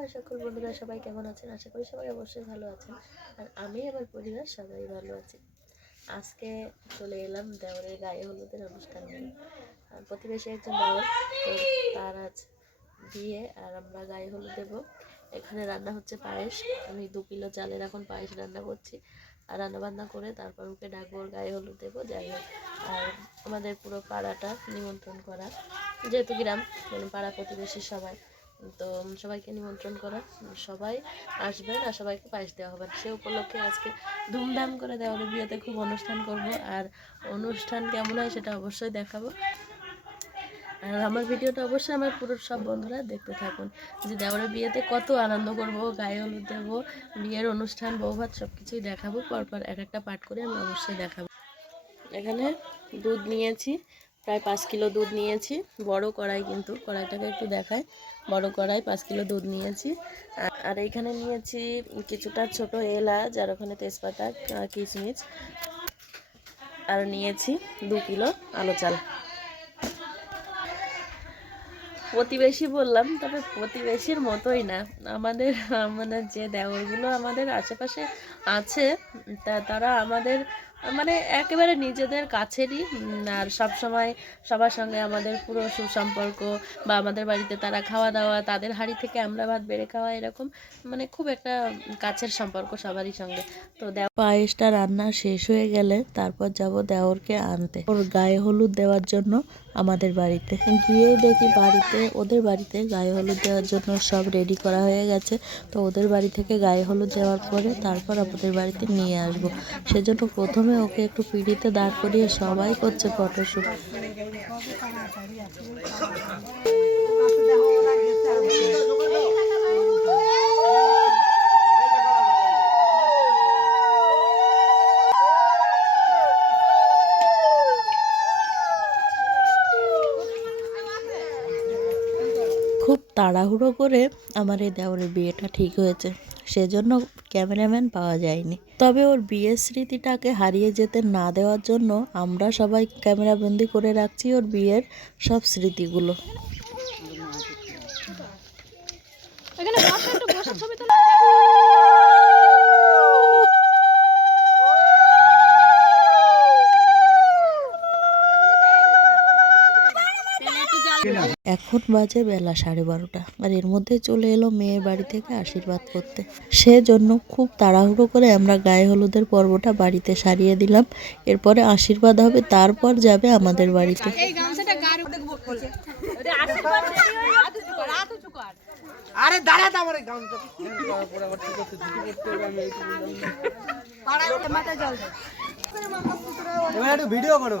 আমার সকল বন্ধুরা, সবাই কেমন আছেন? আশা করি সবাই অবশ্যই ভালো আছেন। আর আমি আমার পরিবার সবাই ভালো আছি। আজকে চলে এলাম দেওরের গায়ে হলুদের অনুষ্ঠান প্রতিবেশী একজন দেওর, তো তার আজ বিয়ে, আর আমরা গায়ে হলুদ দেবো। এখানে রান্না হচ্ছে পায়েস। আমি দু কিলো চালের এখন পায়েস রান্না করছি। আর রান্না বান্না করে তারপর ওকে ডাকবো, ওর গায়ে হলুদ দেবো, যাই হোক। আর আমাদের পুরো পাড়াটা নিমন্ত্রণ করা। যেহেতু গ্রাম মানে পাড়া প্রতিবেশী সবাই। তো সবাইকে নিমন্ত্রণ করা সবাই আসবেন আর সবাইকে পায়েস দেওয়া হবে। সে উপলক্ষে আজকে ধুমধাম করে দেওয়ার বিয়েতে খুব অনুষ্ঠান করব আর অনুষ্ঠান কেমন হয় সেটা অবশ্যই দেখাবো। আর আমার ভিডিওটা অবশ্যই আমার পুরো সব বন্ধুরা দেখতে থাকুন। যে দেওয়ার বিয়েতে কত আনন্দ করব, গায়ে হলুদ দেবো, বিয়ের অনুষ্ঠান, বৌভাত সব কিছুই দেখাবো। পরপর এক একটা পাঠ করে আমি অবশ্যই দেখাবো। এখানে দুধ নিয়েছি। প্রায় পাঁচ কিলো দুধ নিয়েছি। বড় কড়াই কিন্তু কড়াইটাকে একটু দেখায় বড় কড়াই পাঁচ কিলো দুধ নিয়েছি। আর- এইখানে নিয়েছি কিছুটা ছোট এলাচ আর ওখানে তেজপাতা আহ, কিশমিশ। আর নিয়েছি দু কিলো আলো চাল। প্রতিবেশী বললাম তবে প্রতিবেশীর মতোই না। আমাদের মানে যে দেওরগুলো আমাদের আশেপাশে আছে তা তারা আমাদের মানে একেবারে নিজেদের কাছেরই আর সব সময় সবার সঙ্গে আমাদের পুরো সুসম্পর্ক বা আমাদের বাড়িতে তারা খাওয়া দাওয়া, তাদের হাড়ি থেকে আমরা ভাত বেড়ে খাওয়া এরকম মানে খুব একটা কাছের সম্পর্ক সবারই সঙ্গে। তো পায়েসটা রান্না শেষ হয়ে গেলে তারপর যাব দেওরকে আনতে। ওর গায়ে হলুদ দেওয়ার জন্য আমাদের বাড়িতে। গিয়ে দেখি বাড়িতে, ওদের বাড়িতে গায়ে হলুদ দেওয়ার জন্য সব রেডি করা হয়ে গেছে। তো ওদের বাড়ি থেকে গায়ে হলুদ দেওয়ার পরে তারপর আমাদের বাড়িতে নিয়ে আসব। সেজন্য প্রথমে ওকে একটু পিড়িতে দাঁড় করিয়ে সবাই করছে ফটোশ্যুট খুব তাড়াহুড়ো করে আমার এই দেওরের বিয়েটা ঠিক হয়েছে। সেজন্য ক্যামেরাম্যান পাওয়া যায়নি। তবে ওর বিয়ের স্মৃতিটাকে হারিয়ে যেতে না দেওয়ার জন্য আমরা সবাই ক্যামেরাবন্দি করে রাখছি ওর বিয়ের সব স্মৃতিগুলো। এখন বাজে বেলা সাড়ে বারোটা। আর এর মধ্যে চলে এলো মেয়ের বাড়ি থেকে আশীর্বাদ করতে। সেজন্য খুব তাড়াহুড়ো করে আমরা গায়ে হলুদের পর্বটা বাড়িতে সারিয়ে দিলাম। এরপরে আশীর্বাদ হবে তারপর যাবে আমাদের বাড়িতে। আরে দাঁড়া আমার ভিডিও করো।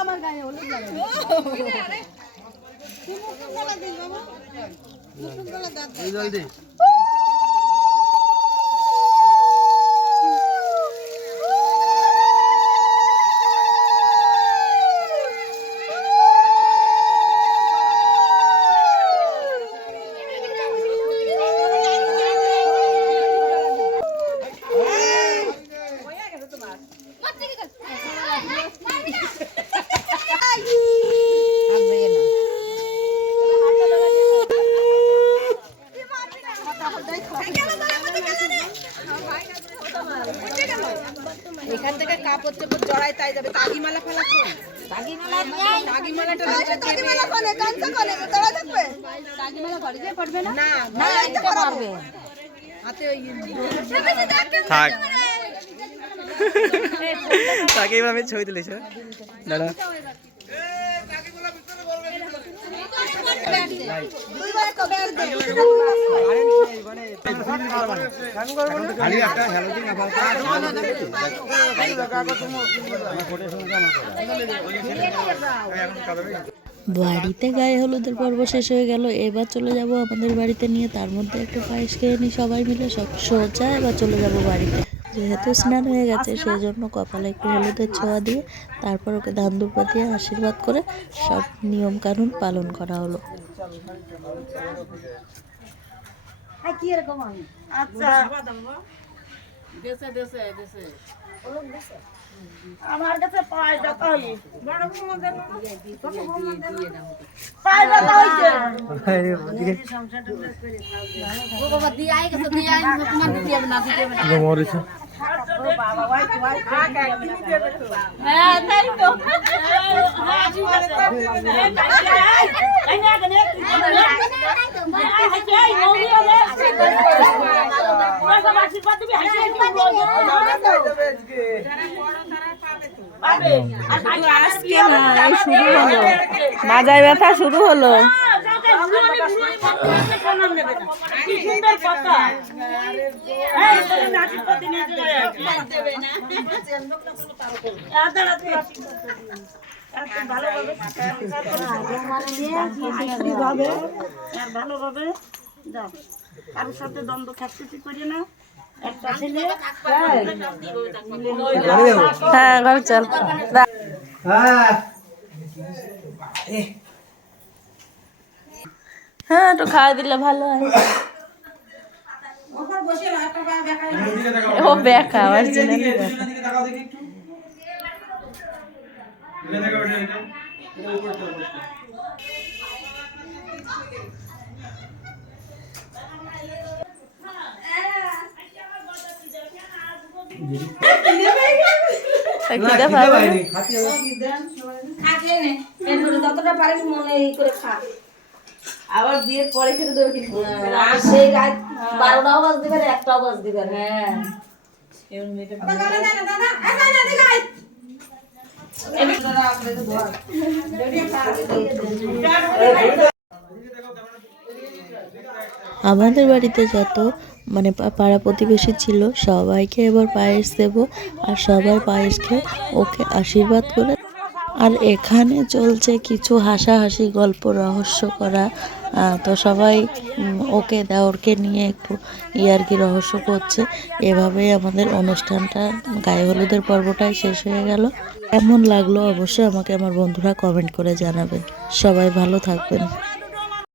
আমার গায়ে হলুদ লাগাবে এই জল দে এখান থেকে কাপড় চোপড় জড়াই তাই যাবে। তাগিমালা ফেলা থাক। তাকে এইভাবে ছবি তুলেছে। দাদা দুইবার কবে আসবে? বাড়িতে গায়ে হলুদের পর্ব শেষ হয়ে গেল, এবার চলে যাব আমাদের বাড়িতে নিয়ে। তার মধ্যে একটু পায়েস খেয়ে নিই সবাই মিলে, সব সোজা, এবার চলে যাব বাড়িতে। যেহেতু স্নান হয়ে গেছে সেই জন্য কপালে একটু হলুদের ছোঁয়া দিয়ে, তারপর ওকে ধান দুর্বা দিয়ে আশীর্বাদ করে সব নিয়ম কানুন পালন করা হলো। আমার কাছে পাঁচ টাকা হইছে পাঁচ টাকা হইছে হ্যাঁ তাই তো হ্যাঁ ঠিক আছে মাজায় ব্যথা শুরু হলো। ভালোভাবে যাও। কারোর সাথে দ্বন্দ্ব খাচ্ছি করি না? হ্যাঁ। ঘর চল। হ্যাঁ হ্যাঁ একটু খাওয়া দিলে ভালো হয়। ও বেকা আমার জন্য পাবে যতটা পারিস মনে এই করে খা আবার বিয়ের পরে খেতে দেবে কিন্তু। সেই রাত বারোটাও বাজ দিবে একটাও বাজ দিবে হ্যাঁ। আমাদের বাড়িতে যত মানে পাড়া প্রতিবেশী ছিল, সবাইকে এবার পায়েস দেব আর সবার পায়েস খেয়ে ওকে আশীর্বাদ করে। আর এখানে চলছে কিছু হাসাহাসি, গল্প, রহস্য করা। তো সবাই ওকে দেওরকে নিয়ে একটু ইয়ার্কি রহস্য করছে। এভাবেই আমাদের অনুষ্ঠানটা, গায়ে হলুদের পর্বটাই শেষ হয়ে গেল। কেমন লাগল অবশ্যই আমাকে আমার বন্ধুরা কমেন্ট করে জানাবেন সবাই ভালো থাকবেন।